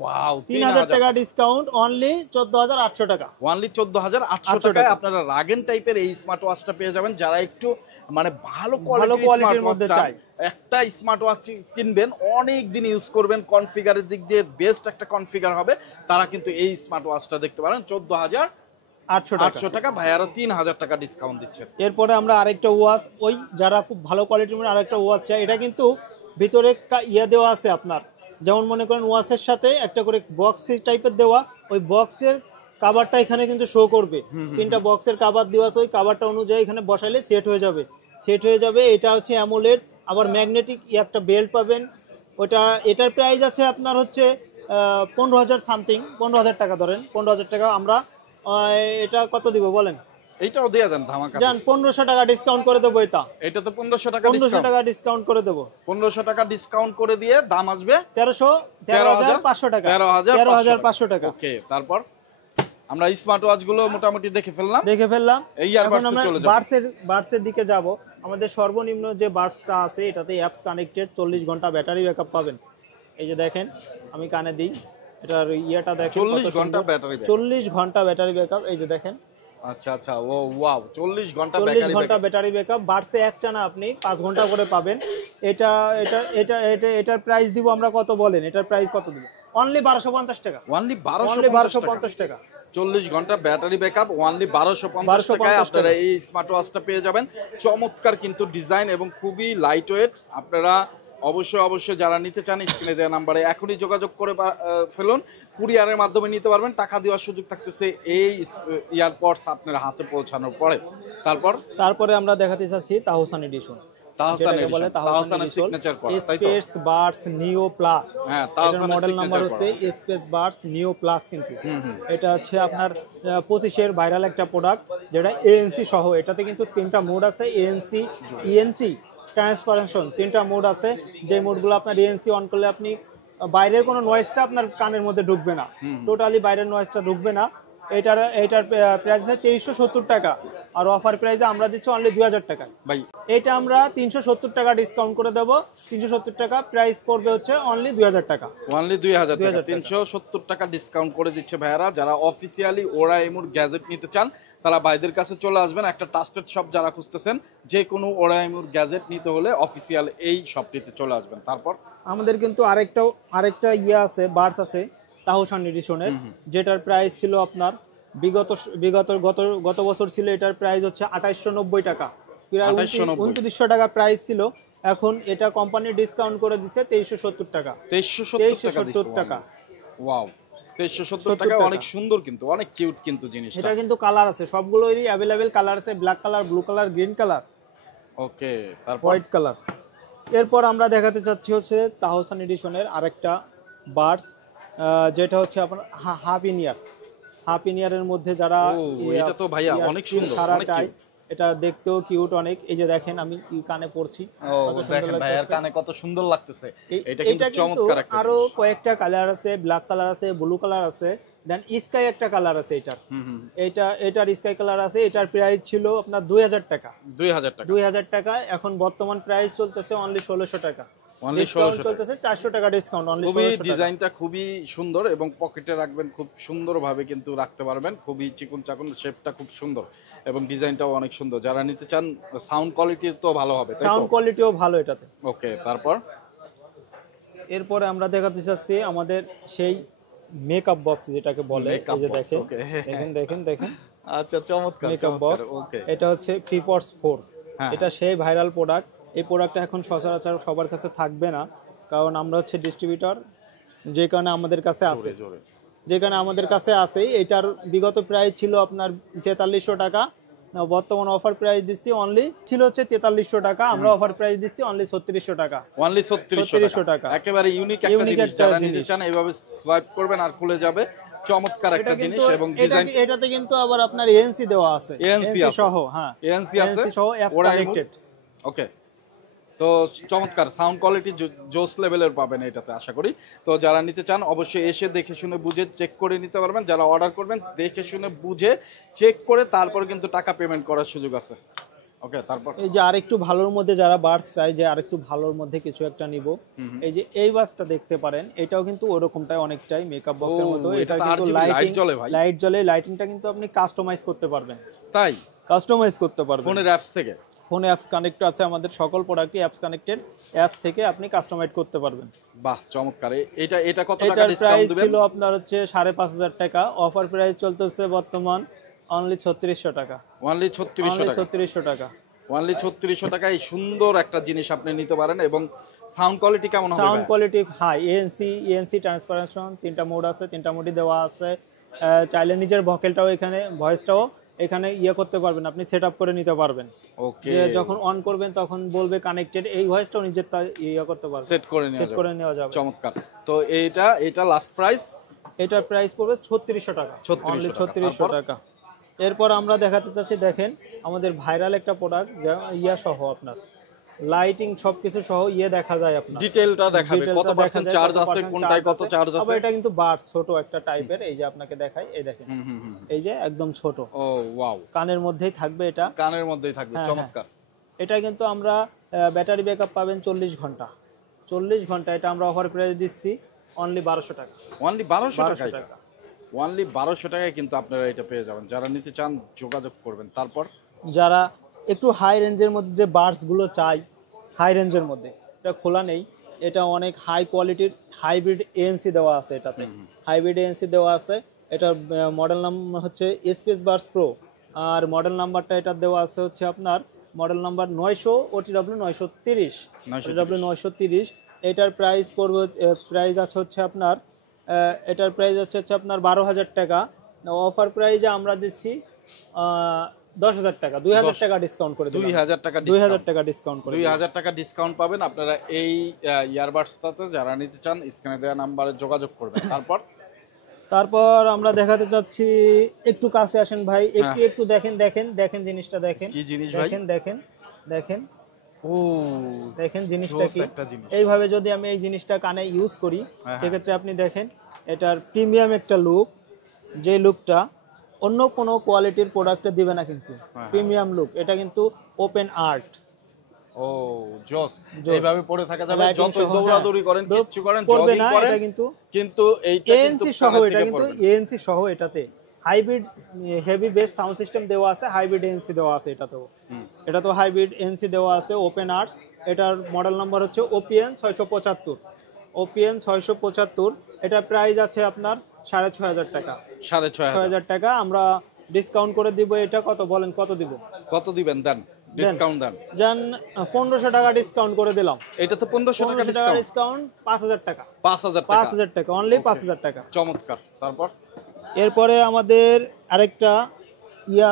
ওয়াও, 3,000 টাকা ডিসকাউন্ট, অনলি 14,800 টাকা। অনলি 14,800 টাকায় আপনারা রাগেন টাইপের এই স্মার্ট ওয়াচটা পেয়ে যাবেন। যারা একটু মানে ভালো কোয়ালিটির মধ্যে চাই, একটা স্মার্ট ওয়াচ কিনবেন, অনেক দিন ইউজ করবেন, কনফিগারের দিক দিয়ে বেস্ট একটা কনফিগার হবে, তারা কিন্তু এই স্মার্ট ওয়াচটা দেখতে পারেন 14,800 টাকা। ভাইয়ারা 3,000 টাকা ডিসকাউন্ট দিচ্ছে। এরপরে আমরা আরেকটা ওয়াচ, ওই যারা খুব ভালো কোয়ালিটির মধ্যে আরেকটা ওয়াচ চাই, এটা কিন্তু ভিতরে ইয়া দেওয়া আছে আপনার, যেমন মনে করেন ওয়াচের সাথে একটা করে বক্স টাইপের দেওয়া, ওই বক্সের কাভারটা এখানে কিন্তু শো করবে, 3টা বক্সের কাভার দেওয়া আছে, ওই কাভারটা অনুযায়ী এখানে বসাইলে সেট হয়ে যাবে। এটা হচ্ছে অ্যামোলেড, আবার ম্যাগনেটিক একটা বেল্ট পাবেন। এটার প্রাইস আছে আপনার হচ্ছে 15,000 সামথিং, 15,000 টাকা ধরেন, 15,000 টাকা। আমরা এটা কত দিব বলেন? এইটাও দিয়ে দেন ধামাকা, জান 1,500 টাকা ডিসকাউন্ট করে দেবো। এটা তো 1,500 টাকা 1,500 টাকা ডিসকাউন্ট করে দেবো। 1,500 টাকা ডিসকাউন্ট করে দিয়ে দাম আসবে 13,500 টাকা। 13,500 টাকা। ওকে, তারপর আমরা স্মার্ট ওয়াচ গুলো মোটামুটি দেখে ফেললাম। এখন আমরা বার্ডসের দিকে যাব। আমাদের সর্বনিম্ন যে বার্ডসটা আছে, এটাতে অ্যাপস কানেক্টেড, 40 ঘন্টা ব্যাটারি ব্যাকআপ পাবেন। এই যে দেখেন, আমি কানে দিই, এটার ইয়েটা দেখেন, 40 ঘন্টা ব্যাটারি, 40 ঘন্টা ব্যাটারি ব্যাকআপ। এই যে দেখেন, আচ্ছা, ও ওয়াও, 40 ঘন্টা ব্যাটারি ব্যাকআপ। বার্ডসে একটা না, আপনি 5 ঘন্টা করে পাবেন। এটার প্রাইস দিব আমরা কত বলেন? এটার প্রাইস কত দিব? অনলি 1250 টাকা। অনলি 1250 টাকা। 40 ঘন্টা ব্যাটারি ব্যাকআপ, অনলি 1250 টাকায় আপনারা এই স্মার্ট ওয়াচটা পেয়ে যাবেন। চমৎকার কিন্তু ডিজাইন এবং খুবই লাইট ওয়েট। আপনারা অবশ্যই যারা নিতে চান, স্ক্রিনে দেওয়া নাম্বারে এখনই যোগাযোগ করে ফেলুন। কুরিয়ারের মাধ্যমে নিতে পারবেন, টাকা দেওয়ার সুযোগ থাকতেছে এই ইয়ারপডস আপনার হাতে পৌঁছানোর পরে। তারপরে আমরা দেখাতে চাচ্ছি তাহসান এডিশন। মডেল নাম্বার হচ্ছে স্পেস বাডস নিও প্লাস। কিন্তু এটা হচ্ছে আপনার 25-এর ভাইরাল একটা প্রোডাক্ট, যেটা এএনসি সহ। এটাতে কিন্তু 3টা মোড আছে, এএনসি, ইএনসি, ট্রান্সপারেশন, 3টা মোড আছে। যে মোডগুলো আপনার ইএনসি অন করলে আপনি বাইরের কোনো নয়েজটা আপনার কানের মধ্যে ঢুকবে না, টোটালি বাইরের নয়েজটা ঢুকবে না। এটার প্রাইস আছে 2370 টাকা, আর অফার প্রাইসে আমরা দিচ্ছি অনলি 2000 টাকা। ভাই এটা আমরা 370 টাকা ডিসকাউন্ট করে দেবো। 370 টাকা প্রাইস পড়বে হচ্ছে অনলি 2000 টাকা। অনলি 2000 টাকা, 370 টাকা ডিসকাউন্ট করে দিচ্ছে ভাইয়ারা। যারা অফিসিয়ালি ওরাইমুর গ্যাজেট নিতে চান, তারা ভাইদের কাছে চলে আসবেন। একটা ট্রাস্টেড শপ যারা খুঁজতেছেন, যে কোনো ওরাইমুর গ্যাজেট নিতে হলে অফিসিয়াল এই শপটিতে চলে আসবেন। তারপর আমাদের কিন্তু আরেকটা ইয়ে আছে, বার্স আছে তাহসান এডিশনের, যেটার প্রাইস ছিল আপনার গত বছর ছিল, এটার প্রাইস হচ্ছে 2890 টাকা, প্রায় 2900 টাকা প্রাইস ছিল। এখন এটা কোম্পানি ডিসকাউন্ট করে দিচ্ছে 2370 টাকা। 2370 টাকা। ওয়াও, 2370 টাকা, অনেক সুন্দর কিন্তু, অনেক কিউট কিন্তু জিনিসটা। এটা কিন্তু কালার আছে, সবগুলোরই অ্যাভেলেবেল কালার আছে, black colour, blue colour, green colour, okay, তারপর হোয়াইট কালার। এরপর আমরা দেখাতে চাচ্ছি হচ্ছে তাহসান এডিশনের আরেকটা বাডস, যেটা হচ্ছে আপনার হাফ ইনিয়ারের মধ্যে যারা, এটা তো ভাইয়া অনেক সুন্দর, অনেক কিউট, এটা দেখতেও কিউট অনেক। এই যে দেখেন, আমি কানে পড়ছি, দেখেন ভাইয়ার কানে কত সুন্দর লাগতেছে। এটা কিন্তু চমৎকার একটা। আরো কয়েকটা কালার আছে, ব্ল্যাক কালার আছে, ব্লু কালার আছে, দেন স্কাই একটা কালার আছে। এটার স্কাই কালার আছে। এটার প্রাইস ছিল আপনার 2000 টাকা। 2000 টাকা। এখন বর্তমান প্রাইস চলতেছে অনলি 1600 টাকা। অনলি 1600 চলতেছে, 400 টাকা ডিসকাউন্ট, অনলি 1600 টাকা। ডিজাইনটা খুবই সুন্দর এবং পকেটে রাখবেন, খুব সুন্দরভাবে কিন্তু রাখতে পারবেন। খুবই চিকন চাকন, শেপটা খুব সুন্দর এবং ডিজাইনটাও অনেক সুন্দর। যারা নিতে চান, সাউন্ড কোয়ালিটি তো ভালো হবে, সাউন্ড কোয়ালিটিও ভালো এটাতে। ওকে, এরপরে আমরা দেখাতে চাচ্ছি আমাদের সেই মেকআপ বক্স, যেটাকে বলে। এই যে দেখেন, আচ্ছা, চমৎকার মেকআপ বক্স। এটা হচ্ছে ফ্রিপডস 4। এটা সেই ভাইরাল প্রোডাক্ট। এই প্রোডাক্টটা এখন সচরাচর সবার কাছে থাকবে না, কারণ আমরা হচ্ছে ডিস্ট্রিবিউটর, যে কারণে আমাদের কাছে আছে। এটার বিগত প্রাইস ছিল আপনার 4300 টাকা, বর্তমান অফার প্রাইস দিচ্ছি অনলি, ছিল হচ্ছে 4300 টাকা, আমরা অফার প্রাইস দিচ্ছি অনলি 3600 টাকা। অনলি 3600 টাকা। একেবারে ইউনিক একটা জিনিস, যারা নিতে চান এইভাবে সোয়াইপ করবেন আর খুলে যাবে। চমৎকার একটা জিনিস এবং ডিজাইন। এটাতে কিন্তু আবার আপনার এএনসি দেওয়া আছে, এএনসি সহ। হ্যাঁ, এএনসি আছে সহ, অ্যাপস কানেক্টেড। ওকে, তো চমৎকার সাউন্ড কোয়ালিটি জোস লেভেলের পাবেন এটাতে আশা করি। তো যারা নিতে চান অবশ্যই এসে দেখে শুনে বুঝে চেক করে নিতে পারবেন। যারা অর্ডার করবেন দেখে শুনে বুঝে চেক করে তারপর কিন্তু টাকা পেমেন্ট করার সুযোগ আছে। ওকে, তারপর এই যে আরেকটু ভালোর মধ্যে যারা বাডস চাই যে আরেকটু ভালোর মধ্যে কিছু একটা নিব, এই যে এই বাসটা দেখতে পারেন, এটাও কিন্তু ওরকমটাই অনেকটাই মেকআপ বক্সের ও, মতো। এটা এটা তো কিন্তু RGB লাইট জ্বলে ভাই। লাইট জ্বলে, লাইটিংটা কিন্তু আপনি কাস্টমাইজ করতে পারবেন, তাই কাস্টমাইজ করতে পারবেন ফোনের অ্যাপস থেকে। ফোনে অ্যাপস কানেক্ট আছে, আমাদের সকল প্রোডাক্টই অ্যাপস কানেক্টেড, অ্যাপস থেকে আপনি কাস্টমাইজ করতে পারবেন। বাহ চমৎকার। এটা কত টাকা এটার ডিসকাউন্ট প্রাইস দিবেন? ছিল আপনার হচ্ছে 5,500 টাকা, অফার প্রাইস চলতেছে বর্তমান অনলি 3600 টাকা, অনলি 3600 টাকা। 3600 টাকা, অনলি 3600 টাকায় এই সুন্দর একটা জিনিস আপনি নিতে পারেন। এবং সাউন্ড কোয়ালিটি কেমন হবে? সাউন্ড কোয়ালিটি হাই, এএনসি ট্রান্সপারেশন, 3টা মোড আছে, 3টা মোডই দেওয়া আছে। চাইলে নিজের ভোকালটাও এখানে, ভয়েসটাও এখানে করতে পারবেন, আপনি সেট আপ করে নিতে পারবেন। ওকে, যে যখন অন করবেন তখন বলবে কানেক্টেড, এই ভয়েসটাও নিজের করতে পারবেন, সেট করে নেওয়া যাবে। চমৎকার। তো এটা লাস্ট প্রাইস? এটার প্রাইস পড়বে 3600 টাকা, 3600 টাকা। 3600 টাকা। এরপর আমরা দেখাতে চাচ্ছি, দেখেন আমাদের ভাইরাল একটা প্রোডাক্ট, সহ আপনার লাইটিং সবকিছু সহ দেখা যায় আপনার। ডিটেইলটা দেখাবে, ডিটেইলটা কত দেখা পার্সেন্ট যায়, চার্জ কত আছে, percent কোনটায় কত চার্জ আছে। আবার এটা কিন্তু বাডস ছোট একটা টাইপের, এই যে আপনাকে দেখাই, এই দেখেন, এই যে একদম ছোট, ও ওয়াও, কানের মধ্যেই থাকবে এটা, কানের মধ্যেই থাকবে, হ্যাঁ, চমৎকার। এটা কিন্তু আমরা ব্যাটারি ব্যাকআপ পাবেন 40 ঘন্টা, 40 ঘন্টা। এটা আমরা অফার প্রাইস দিচ্ছি অনলি 1200 টাকা, অনলি 1200 টাকা। 1200 টাকা, অনলি 1200 টাকায় কিন্তু আপনারা এটা পেয়ে যাবেন। যারা নিতে চান যোগাযোগ করবেন। তারপর যারা একটু হাই রেঞ্জের মধ্যে যে বাডস গুলো চাই, হাই রেঞ্জের মধ্যে, এটা খোলা নেই, এটা অনেক হাই কোয়ালিটির হাইব্রিড এএনসি দেওয়া আছে, এটাতে হাইব্রিড এএনসি দেওয়া আছে। এটার মডেল নাম্বার হচ্ছে স্পেস বাডস প্রো, আর মডেল নাম্বারটা এটা দেওয়া আছে হচ্ছে আপনার মডেল নাম্বার 900 OTW 930, OTW 930। এটার প্রাইস পড়বে, প্রাইস আছে হচ্ছে আপনার, এটার প্রাইস হচ্ছে আপনার 12,000 টাকা। অফার প্রাইজে আমরা দিচ্ছি 10,000 টাকা, 2,000 টাকা ডিসকাউন্ট করে দিলাম, 2000 টাকা 2,000 টাকা ডিসকাউন্ট করে 2000 টাকা ডিসকাউন্ট পাবেন আপনারা এই ইয়ারবাডসটাতে। যারা নিতে চান স্ক্রিনে দেওয়া নাম্বারে যোগাযোগ করবেন। তারপর আমরা দেখাতে চাচ্ছি, একটু কাছে আসেন ভাই, একটু দেখেন জিনিসটা দেখেন, কি জিনিস ভাই? দেখেন ও দেখেন জিনিসটা কি। একটা জিনিস। এইভাবে যদি আমি এই জিনিসটা কানে ইউজ করি, সেক্ষেত্রে আপনি দেখেন এটার প্রিমিয়াম একটা লুক, যে লুকটা অন্য কোনো কোয়ালিটির প্রোডাক্টে দিবে না, কিন্তু প্রিমিয়াম লুক। এটা কিন্তু ওপেন আর্ট। ও জোস, এইভাবে পড়ে থাকা যাবে, যত দৌড়াদৌড়ি করেন, কিচ্ছু করেন, পড়বে জগিং না। করেন, এটা কিন্তু এইটা কিন্তু এএনসি সহ, এটা কিন্তু এএনসি সহ, এটাতে hybrid heavy base sound system দেওয়া আছে, হাইব্রিড এএনসি দেওয়া আছে, এটা তো হাইব্রিড এএনসি দেওয়া আছে, ওপেন আর্টস। এটার মডেল নাম্বার হচ্ছে OPN 675, OPN 675। এটার প্রাইস আছে আপনার 6,500 টাকা, 6,500 টাকা। আমরা ডিসকাউন্ট করে দিব, এটা কত বলেন, কত দিব? কত দিবেন? দেন ডিসকাউন্ট দেন। জান 1500 টাকা ডিসকাউন্ট করে দিলাম। এটা তো 1500 টাকা ডিসকাউন্ট, 5,000 টাকা, 5,000 টাকা, অনলি 5,000 টাকা। চমৎকার। তারপর এরপরে আমাদের আরেকটা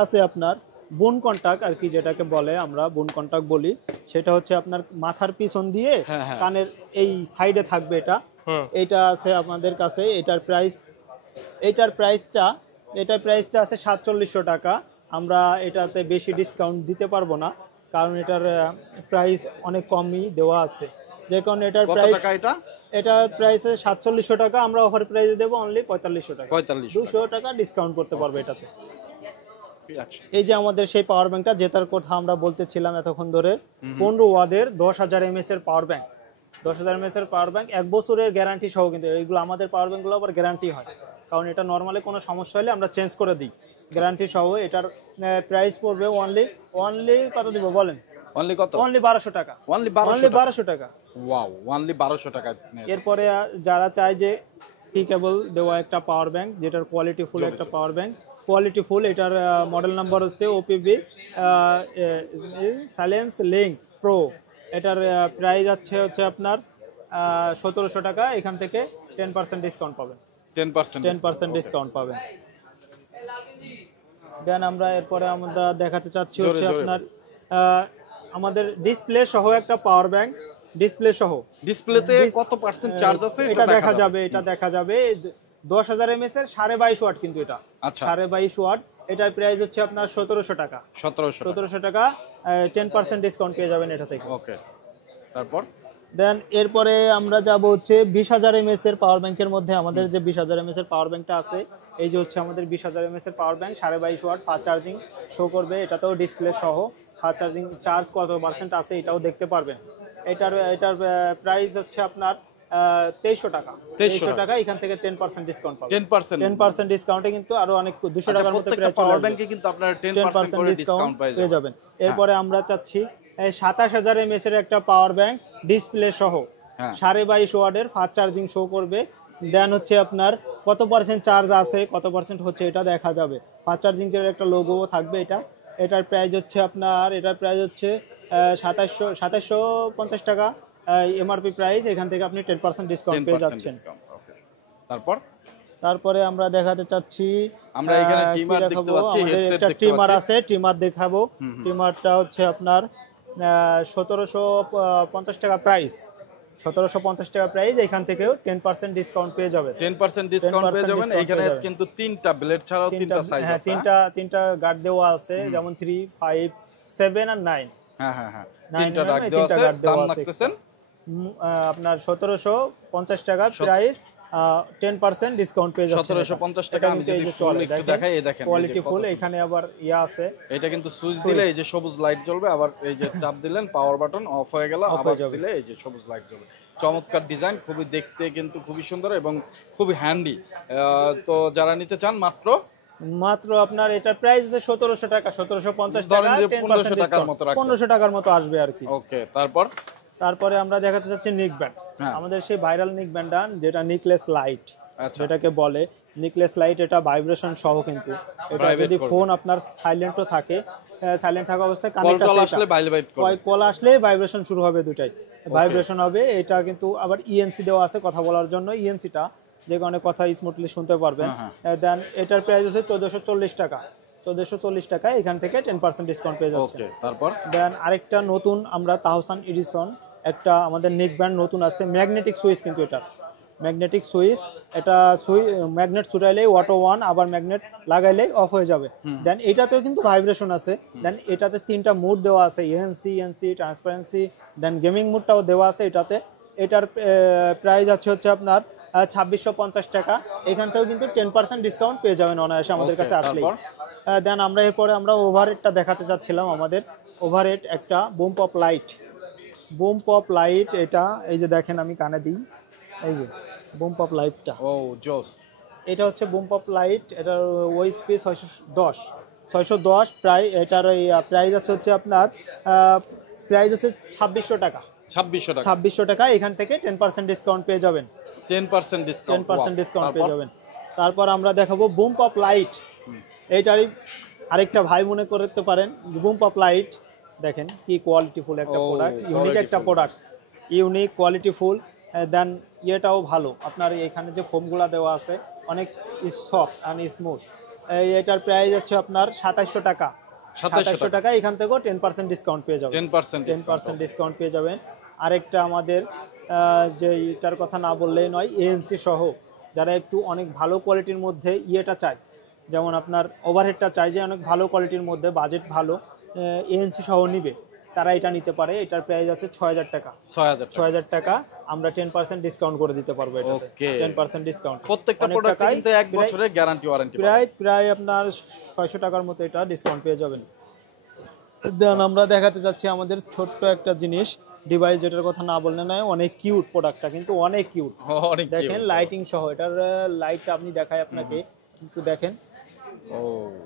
আছে আপনার বোন কন্টাক্ট আর কি, যেটাকে বলে আমরা বোন কন্টাক্ট বলি। সেটা হচ্ছে আপনার মাথার পিছন দিয়ে কানের এই সাইডে থাকবে, এটা আছে আমাদের কাছে। এটার প্রাইসটা আছে 4700 টাকা। আমরা এটাতে বেশি ডিসকাউন্ট দিতে পারবো না, কারণ এটার প্রাইস অনেক কমই দেওয়া আছে, যে কারণে এটার প্রাইস 4700 টাকা। আমরা অফার প্রাইসে দেবো অনলি 4500 টাকা, 200 টাকা ডিসকাউন্ট করতে পারবে এটাতে। এই যে আমাদের সেই পাওয়ার ব্যাংকটা, যেটার কথা আমরা বলতেছিলাম এতক্ষণ ধরে, 15 ওয়াটের 10,000 mAh এর পাওয়ার ব্যাংক, 10,000 mAh এর পাওয়ার ব্যাংক, 1 বছরের গ্যারান্টি সহ। কিন্তু এইগুলো আমাদের পাওয়ার ব্যাংকগুলো আবার গ্যারান্টি হয়, কারণ এটা নর্মালি কোনো সমস্যা হলে আমরা চেঞ্জ করে দিই, গ্যারান্টি সহ। এটার প্রাইস পড়বে অনলি কত দিব বলেন? অনলি কত? অনলি 1200 টাকা, অনলি 1200 টাকা। ওয়াও, অনলি 1200 টাকা। এরপরে যারা চায় যে পিকেবল দেওয়া একটা পাওয়ার ব্যাংক, যেটার কোয়ালিটি ফুল একটা পাওয়ার ব্যাংক, কোয়ালিটি ফুল, এটার মডেল নাম্বার হচ্ছে OPB সাইলেন্স লিঙ্ক প্রো। এটার প্রাইস হচ্ছে আপনার 1700 টাকা। এখান থেকে 10% ডিসকাউন্ট পাবেন, 10% ডিসকাউন্ট পাবেন। দেন আমরা এরপরে আমরা দেখাতে চাচ্ছি হচ্ছে আপনার আমাদের ডিসপ্লে সহ একটা পাওয়ার ব্যাংক, ডিসপ্লেতে কত পার্সেন্ট চার্জ আছে এটা দেখা যাবে। 10,000 mAh এর 22.5 ওয়াট, কিন্তু এটা 22.5 ওয়াট। এটার প্রাইস হচ্ছে আপনার 1700 টাকা, 1700 টাকা। 10% ডিসকাউন্ট পেয়ে যাবেন এটা থেকে। ওকে, তারপর দেন এরপরে আমরা যাব হচ্ছে 20,000 এমএস এর পাওয়ার ব্যাংকের মধ্যে আমাদের যে 20,000 এমএস এর পাওয়ার ব্যাংকটা আছে, এই যে হচ্ছে আমাদের 20,000 এমএস এর power bank 22.5 watt fast charging show করবে, এটাতেও ডিসপ্লে সহ ফাস্ট চার্জিং চার্জ কত পার্সেন্ট আছে এটাও দেখতে পারবেন। এটার প্রাইস হচ্ছে আপনার 2300 টাকা। 2300 টাকা, এখান থেকে 10% ডিসকাউন্ট পাবেন। 10% ডিসকাউন্টে কিন্তু আরো অনেক 200 টাকার মতো প্রাইস পাওয়ার ব্যাংকে কিন্তু আপনারা 10% করে ডিসকাউন্ট পেয়ে যাবেন। এরপরে আমরা চাচ্ছি 27,000 এমএস এর একটা পাওয়ার ব্যাংক ডিসপ্লে সহ 22.5 ওয়াটের ফাস্ট চার্জিং শো করবে। দেন হচ্ছে আপনার কত পার্সেন্ট চার্জ আছে, কত পার্সেন্ট হচ্ছে এটা দেখা যাবে। ফাস্ট চার্জিং এর একটা লোগো থাকবে এটার প্রাইস হচ্ছে আপনার 2750 টাকা এমআরপি প্রাইস, এখান থেকে আপনি 10% ডিসকাউন্ট পেয়ে যাচ্ছেন। তারপরে আমরা দেখাতে চাচ্ছি আমরা এখানে ট্রিমার দেখতে পাচ্ছি, হেডসেট দেখতে পাচ্ছি, ট্রিমার আছে, ট্রিমার দেখাবো। ট্রিমারটা হচ্ছে আপনার 1750 টাকা প্রাইস, 1750 টাকা প্রাইস, এখান থেকেও 10% ডিসকাউন্ট পেয়ে যাবেন। 10% ডিসকাউন্ট পেয়ে যাবেন। এখানে কিন্তু তিনটা ব্লেড ছাড়াও তিনটা সাইজ আছে। হ্যাঁ, তিনটা গার্ড দেওয়া আছে, যেমন 3, 5, 7 আর 9। হ্যাঁ তিনটা গার্ড দেওয়া আছে। দাম রাখতেছেন আপনার 1750 টাকা প্রাইস, 10% ডিসকাউন্ট পেয়ে যাচ্ছেন। 1750 টাকা। আমি যদি ফুল একটু দেখাই, এই দেখেন কোয়ালিটি ফুল, এখানে আবার ইয়া আছে, এটা কিন্তু সুইচ দিলে এই যে সবুজ লাইট জ্বলবে, আবার এই যে চাপ দিলেন পাওয়ার বাটন অফ হয়ে গেল, আবার দিলে এই যে সবুজ লাইট জ্বলবে। চমৎকার ডিজাইন, খুবই দেখতে কিন্তু খুবই সুন্দর এবং খুবই হ্যান্ডি। তো যারা নিতে চান মাত্র আপনার এটার প্রাইস আছে 1700 টাকা, 1750 টাকা, 1500 টাকার মতো রাখবেন, 1500 টাকার মতো আসবে আর কি। ওকে। তারপরে আমরা দেখাতে চাচ্ছি নিক ব্যান্ড, আমাদের সেই ভাইরাল নিক ব্যান্ডটা যেটা নিকলেস লাইট যেটাকে বলে। নিকলেস লাইট এটা ভাইব্রেশন সহ, কিন্তু এটা যদি ফোন আপনার সাইলেন্টও থাকে, সাইলেন্ট থাকা অবস্থায় কানেক্ট কল আসলে ভাইব্রেশন শুরু হবে, দুটাই ভাইব্রেশন হবে। এটা কিন্তু আবার ইএনসি দেওয়া আছে কথা বলার জন্য, ইএনসিটা যে কারণে কথা স্মুথলি শুনতে পারবেন। দেন এটার প্রাইস হচ্ছে 1440 টাকা, 1440 টাকা, এখান থেকে 10% ডিসকাউন্ট পেয়ে যাচ্ছে। তারপর দেন আরেকটা নতুন আমরা তাহসান এডিশন একটা আমাদের নেক ব্যান্ড নতুন আসছে, ম্যাগনেটিক সুইচ, কিন্তু এটা ম্যাগনেটিক সুইচ, এটা ম্যাগনেট ছুটাইলেই অটো অন, আবার ম্যাগনেট লাগাইলেই অফ হয়ে যাবে। দেন এটাতেও কিন্তু ভাইব্রেশন আছে। দেন এটাতে 3টা মোড দেওয়া আছে, এনসি, ট্রান্সপারেন্সি, দেন গেমিং মোডটাও দেওয়া আছে এটাতে। এটার প্রাইস হচ্ছে আপনার 2650 টাকা, এখান থেকেও কিন্তু 10% ডিসকাউন্ট পেয়ে যাবেন অনায়াসে আমাদের কাছে আসলে। দেন এরপরে আমরা ওভারহেডটা দেখাতে চাচ্ছিলাম, আমাদের ওভারহেড একটা বুম পপ লাইট, এটা এই যে দেখেন আমি কানে দিই, এই যে বুম পপ লাইটটা, এটা হচ্ছে বুম পপ লাইট, এটার ওএসপি 610 প্রায়, এটার প্রাইস হচ্ছে আপনার প্রাইস হচ্ছে 2600 টাকা, 2600 টাকা, এখান থেকে 10% ডিসকাউন্ট পেয়ে যাবেন। 10% ডিসকাউন্ট পেয়ে যাবেন। তারপর আমরা দেখাবো বুম পপ লাইট, এইটারই আরেকটা ভাই মনে করতে পারেন বুম পপ লাইট, দেখেন কি কোয়ালিটিফুল একটা প্রোডাক্ট, ইউনিক একটা প্রোডাক্ট, ইউনিক কোয়ালিটিফুল। দেন ইয়েটাও ভালো, আপনার এখানে যে ফোমগুলা দেওয়া আছে অনেক সফট অ্যান্ড স্মুথ। এটার প্রাইস হচ্ছে আপনার 2700 টাকা, 2700 টাকা, এখান থেকেও 10% ডিসকাউন্ট পেয়ে যাবেন। 10% ডিসকাউন্ট পেয়ে যাবেন। আরেকটা আমাদের যে এটার কথা না বললেই নয়, এএনসি সহ, যারা একটু অনেক ভালো কোয়ালিটির মধ্যে ইয়েটা চায়, যেমন আপনার ওভারহেডটা চাই যে অনেক ভালো কোয়ালিটির মধ্যে, বাজেট ভালো, এএনসি সহ নিবে, তারা এটা নিতে পারে। এটার প্রাইস আছে 6000 টাকা, 6000 টাকা, আমরা 10% ডিসকাউন্ট করে দিতে পারবো এটাতে। 10% ডিসকাউন্ট, প্রত্যেকটা প্রোডাক্টে কিন্তু 1 বছরের গ্যারান্টি ওয়ারেন্টি, প্রায় আপনার 600 টাকার মতো এটা ডিসকাউন্ট পেয়ে যাবেন। দেন আমরা দেখাতে যাচ্ছি আমাদের ছোট্ট একটা জিনিস, ডিভাইস, যেটার কথা না বললে নয়, অনেক কিউট প্রোডাক্টটা, কিন্তু অনেক কিউট, দেখেন লাইটিং সহ, এটার লাইটটা আপনি দেখাই আপনাকে, কিন্তু দেখেন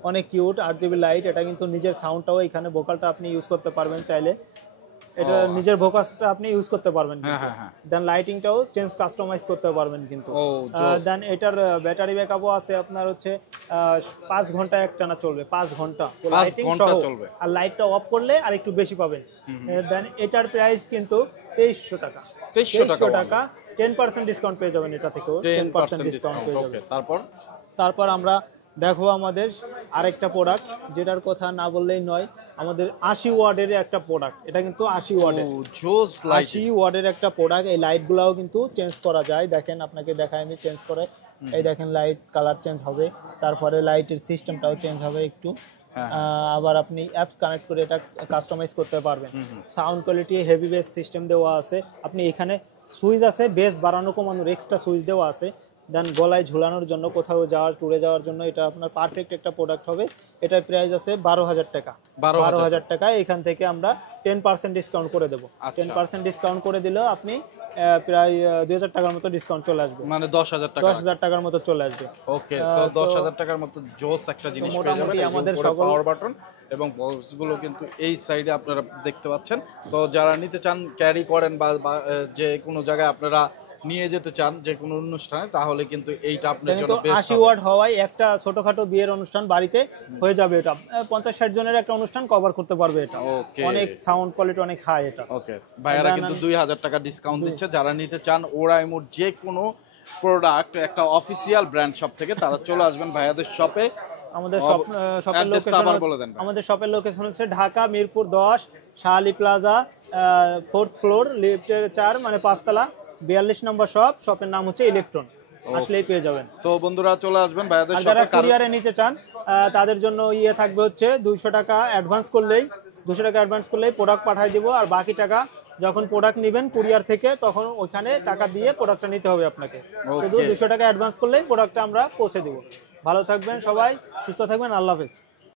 অনেক কিউট, 8GB লাইট। এটা কিন্তু নিজের সাউন্ডটাও, এখানে ভোকালটা আপনি ইউজ করতে পারবেন চাইলে, এটা নিজের ভোকালটা আপনি ইউজ করতে পারবেন। দেন লাইটিংটাও কাস্টমাইজ করতে পারবেন কিন্তু। দেন এটার ব্যাটারি ব্যাকআপও আছে আপনার হচ্ছে 5 ঘন্টা একটানা চলবে, 5 ঘন্টা লাইটিং সহ, আর লাইটটা অফ করলে আর একটু বেশি পাবেন। দেন এটার প্রাইস কিন্তু 2300 টাকা, 2300 টাকা, 10% ডিসকাউন্ট পেয়ে যাবেন, এটা থেকেও 10% ডিসকাউন্ট পেয়ে যাবেন। তারপর আমরা দেখো আমাদের আরেকটা প্রোডাক্ট, যেটার কথা না বললেই নয়, আমাদের 80 ওয়াটের একটা প্রোডাক্ট, এটা কিন্তু 80 ওয়াটের একটা প্রোডাক্ট। এই লাইটগুলোও কিন্তু চেঞ্জ করা যায়, দেখেন আপনাকে দেখাই আমি চেঞ্জ করে, এই দেখেন লাইট কালার চেঞ্জ হবে, তারপরে লাইটের সিস্টেমটাও চেঞ্জ হবে একটু, হ্যাঁ। আবার আপনি অ্যাপস কানেক্ট করে এটা কাস্টমাইজ করতে পারবেন। Sound quality heavy base system দেওয়া আছে। আপনি এখানে সুইচ আছে, বেস বাড়ানো কমানোর এক্সট্রা সুইচ দেওয়া আছে। দেন গলায় ঝুলানোর জন্য, কোথাও যাওয়ার, ট্যুরে যাওয়ার জন্য এটা আপনার পারফেক্ট একটা প্রোডাক্ট হবে। এটার প্রাইস আছে 12,000 টাকা। 12,000 টাকা এখান থেকে আমরা 10% ডিসকাউন্ট করে দেবো। 10% ডিসকাউন্ট করে দিলেও আপনি প্রায় 2,000 টাকার মতো ডিসকাউন্ট চলে আসবে, মানে 10,000 টাকা, 10,000 টাকার মতো চলে আসবে। ওকে, সো 10,000 টাকার মতো জোস একটা জিনিস পেয়ে যাবেন। আমাদের সকল পাওয়ার বাটন এবং বক্সগুলো কিন্তু এই সাইডে আপনারা দেখতে পাচ্ছেন। তো যারা নিতে চান, ক্যারি করেন বা যে কোনো জায়গায় আপনারা নিয়ে যেতে চান যে কোনো অনুষ্ঠানে, তাহলে কিন্তু এইটা আপনার জন্য বেস্ট। 80 ওয়াট হওয়ায় একটা ছোটখাটো বিয়ের অনুষ্ঠান বাড়িতে হয়ে যাবে। এটা 50-60 জনের একটা অনুষ্ঠান কভার করতে পারবে। এটা অনেক সাউন্ড কোয়ালিটি অনেক হাই এটা। ওকে, ভাইয়ারা কিন্তু 2,000 টাকা ডিসকাউন্ট দিচ্ছে। যারা নিতে চান ওরাইমোর যে কোনো প্রোডাক্ট একটা অফিসিয়াল ব্র্যান্ড শপ থেকে, তারা চলে আসবেন ভাইয়াদের শপে। আমাদের শপের লোকেশন, আমাদের শপের লোকেশন হচ্ছে Dhaka Mirpur 10 Shah Ali plaza, 4th floor, লিফটের 4, মানে 5 তলা, 42 নম্বর শপ। শপের নাম হচ্ছে ইলেকট্রন, আসলেই পেয়ে যাবেন। তো বন্ধুরা চলে আসবেন ভাইয়াদের শপে। যারা কুরিয়ারে নিতে চান তাদের জন্য ইয়ে থাকবে হচ্ছে 200 টাকা অ্যাডভান্স করলেই, 200 টাকা অ্যাডভান্স করলেই প্রোডাক্ট পাঠিয়ে দিব। আর বাকি টাকা যখন প্রোডাক্ট নেবেন কুরিয়ার থেকে, তখন ওইখানে টাকা দিয়ে প্রোডাক্টটা নিতে হবে আপনাকে। শুধু 200 টাকা অ্যাডভান্স করলেই প্রোডাক্টটা আমরা পৌঁছে দেব। ভালো থাকবেন সবাই, সুস্থ থাকবেন, আল্লাহ হাফেজ।